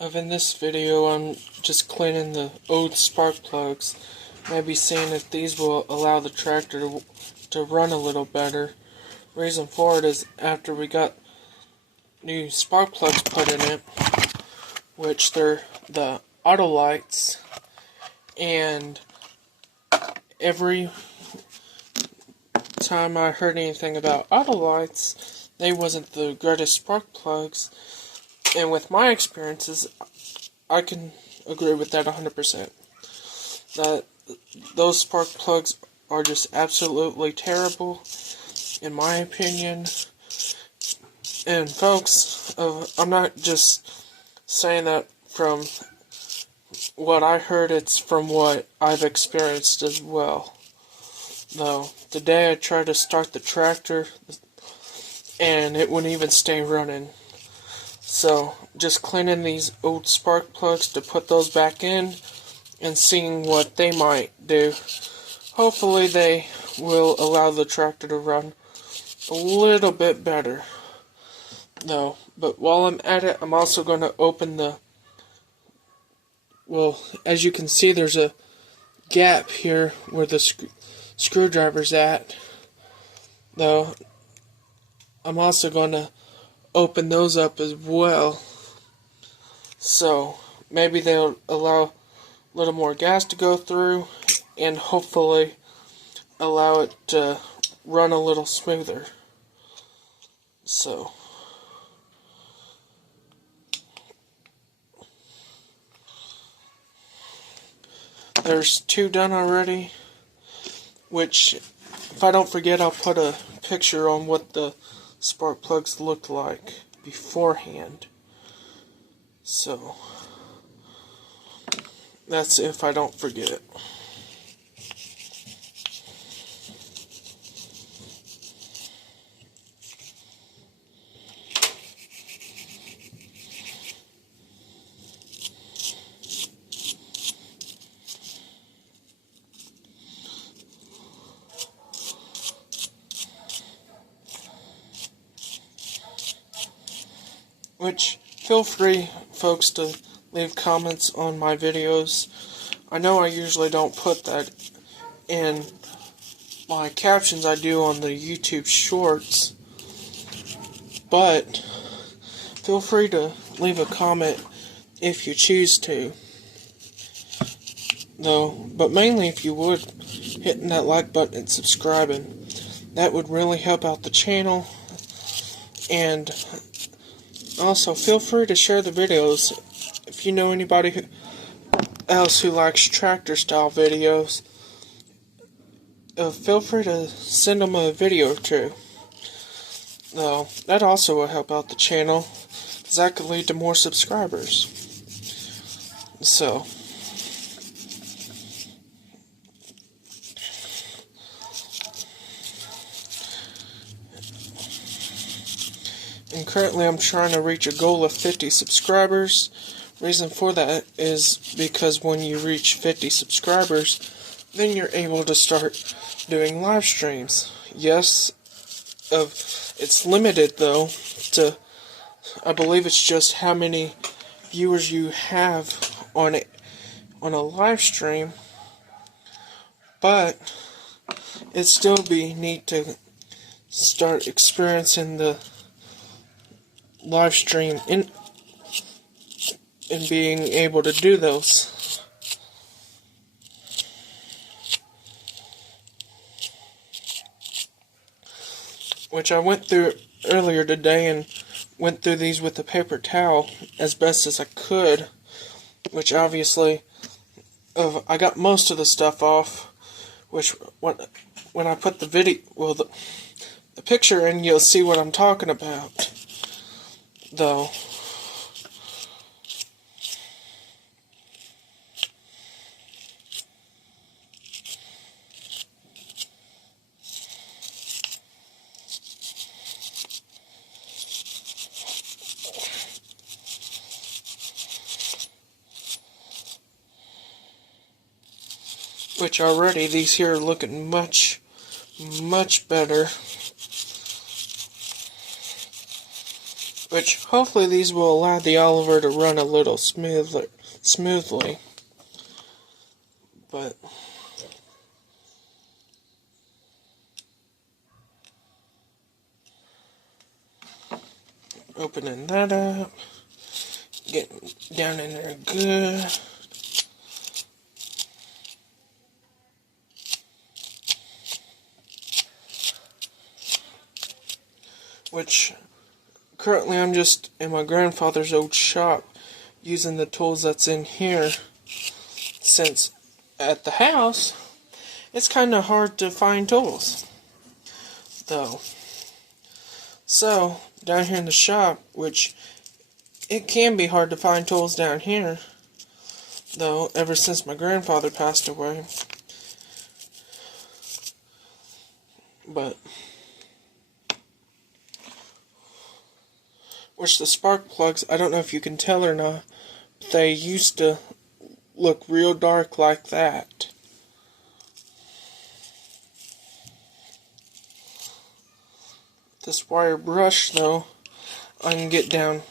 In this video, I'm just cleaning the old spark plugs. Maybe seeing if these will allow the tractor to run a little better. Reason for it is after we got new spark plugs put in it, which they're the Autolites, and every time I heard anything about Autolites, they wasn't the greatest spark plugs. And with my experiences, I can agree with that 100%. That those spark plugs are just absolutely terrible, in my opinion. And folks, I'm not just saying that from what I heard, it's from what I've experienced as well. Though, today I tried to start the tractor, and it wouldn't even stay running. So, just cleaning these old spark plugs to put those back in and seeing what they might do. Hopefully they will allow the tractor to run a little bit better. No, but while I'm at it, I'm also going to open well, as you can see, there's a gap here where the screwdriver's at. Though, I'm also going to open those up as well, so maybe they'll allow a little more gas to go through and hopefully allow it to run a little smoother. So there's two done already, which if I don't forget, I'll put a picture on what the spark plugs looked like beforehand. So that's if I don't forget. Which, feel free, folks, to leave comments on my videos. I know I usually don't put that in my captions I do on the YouTube shorts, but feel free to leave a comment if you choose to. Though, but mainly if you would, hitting that like button and subscribing. That would really help out the channel. And also, feel free to share the videos if you know anybody else who likes tractor style videos. Feel free to send them a video or two. That also will help out the channel, because that could lead to more subscribers. So, and currently I'm trying to reach a goal of 50 subscribers. Reason for that is because when you reach 50 subscribers, then you're able to start doing live streams. Yes, it's limited though to, I believe it's just how many viewers you have on a live stream, but it'd still be neat to start experiencing the live stream and being able to do those. Which I went through earlier today and went through these with a paper towel as best as I could, which obviously I got most of the stuff off, which when I put the video, well, the picture in, you'll see what I'm talking about. Though, which already these here are looking much better. which hopefully these will allow the Oliver to run a little smoothly. But opening that up, getting down in there good. Which currently I'm just in my grandfather's old shop using the tools that's in here, since at the house it's kind of hard to find tools though. So down here in the shop, which it can be hard to find tools down here though, ever since my grandfather passed away. But which the spark plugs, I don't know if you can tell or not, but they used to look real dark like that. This wire brush though, I can get down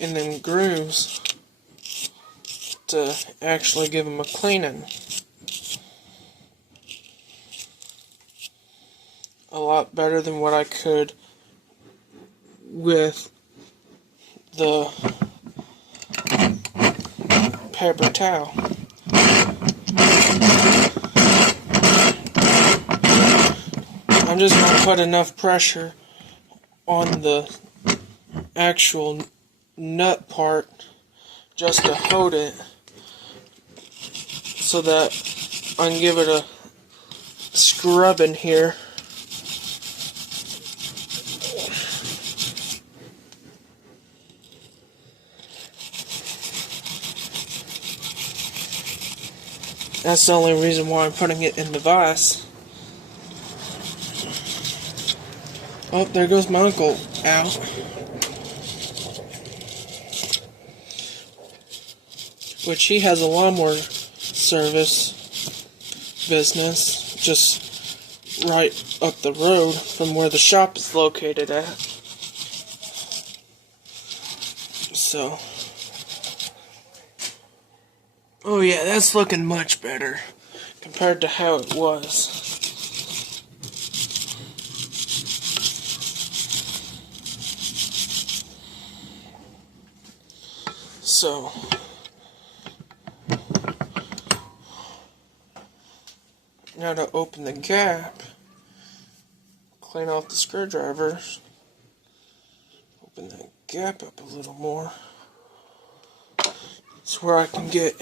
in them grooves to actually give them a cleaning. A lot better than what I could with the paper towel. I'm just going to put enough pressure on the actual nut part just to hold it so that I can give it a scrub in here. That's the only reason why I'm putting it in the vise. Oh, there goes my uncle out. Which he has a lawnmower service business just right up the road from where the shop is located at. So, oh yeah, that's looking much better compared to how it was. So, now to open the gap, clean off the screwdriver, open that gap up a little more. It's where I can get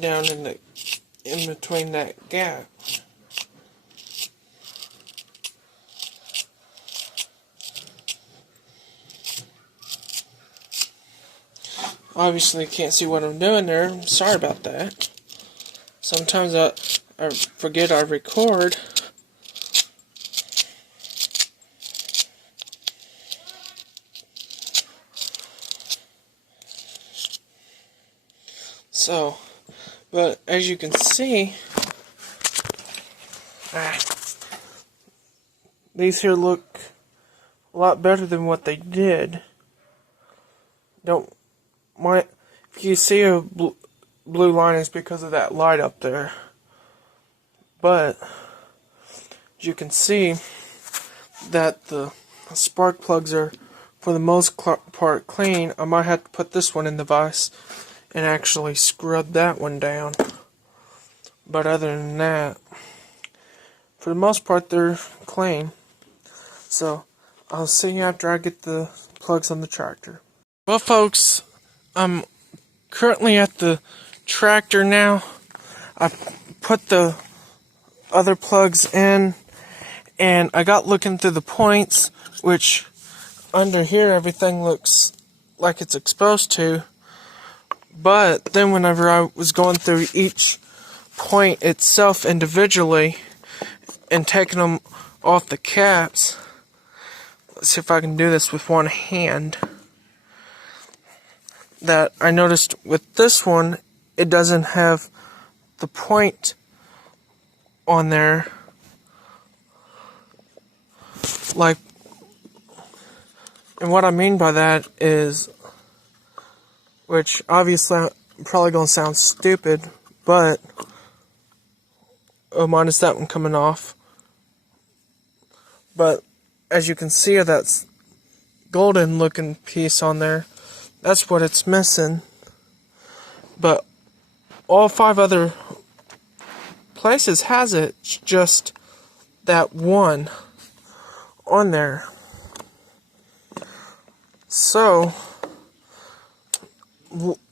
down in between that gap. Obviously, you can't see what I'm doing there. I'm sorry about that. Sometimes I forget I record. So, but as you can see, these here look a lot better than what they did. If you see a blue line, it's because of that light up there. But as you can see that the spark plugs are for the most part clean. I might have to put this one in the vise and actually scrub that one down. But other than that, for the most part they're clean. So I'll see you after I get the plugs on the tractor. Well folks, I'm currently at the tractor now. I put the other plugs in and I got looking through the points, which under here everything looks like it's supposed to. But then whenever I was going through each point itself individually and taking them off the caps, let's see if I can do this with one hand, that I noticed with this one, it doesn't have the point on there like And what I mean by that is, which obviously I'm probably going to sound stupid, but minus that one coming off. But as you can see, that's golden looking piece on there. That's what it's missing. But all 5 other places has it. It's just that one on there. So,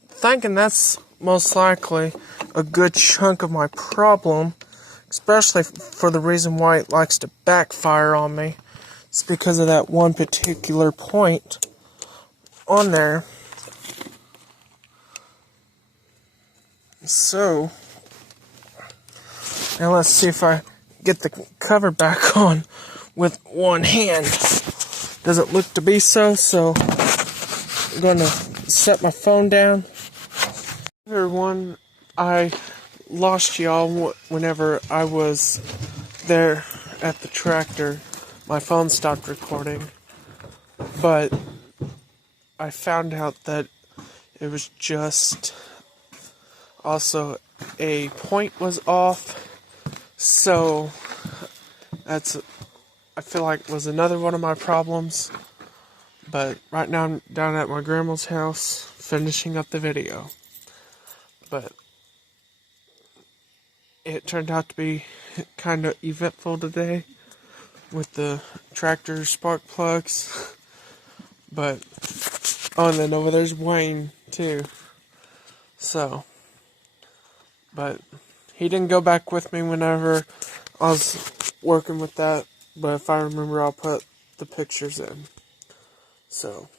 thinking that's most likely a good chunk of my problem, especially for the reason why it likes to backfire on me. It's because of that one particular point on there. So, now let's see if I get the cover back on with one hand. Doesn't look to be so I'm going to set my phone down. Everyone, I lost y'all whenever I was there at the tractor. My phone stopped recording, but I found out that it was just also a point was off, so that's, I feel like, was another one of my problems. But right now I'm down at my grandma's house finishing up the video. But it turned out to be kind of eventful today with the tractor spark plugs. But, oh, and then over there's Wayne too. So, but he didn't go back with me whenever I was working with that. But if I remember, I'll put the pictures in. So,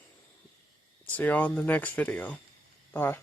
see y'all in the next video. Bye.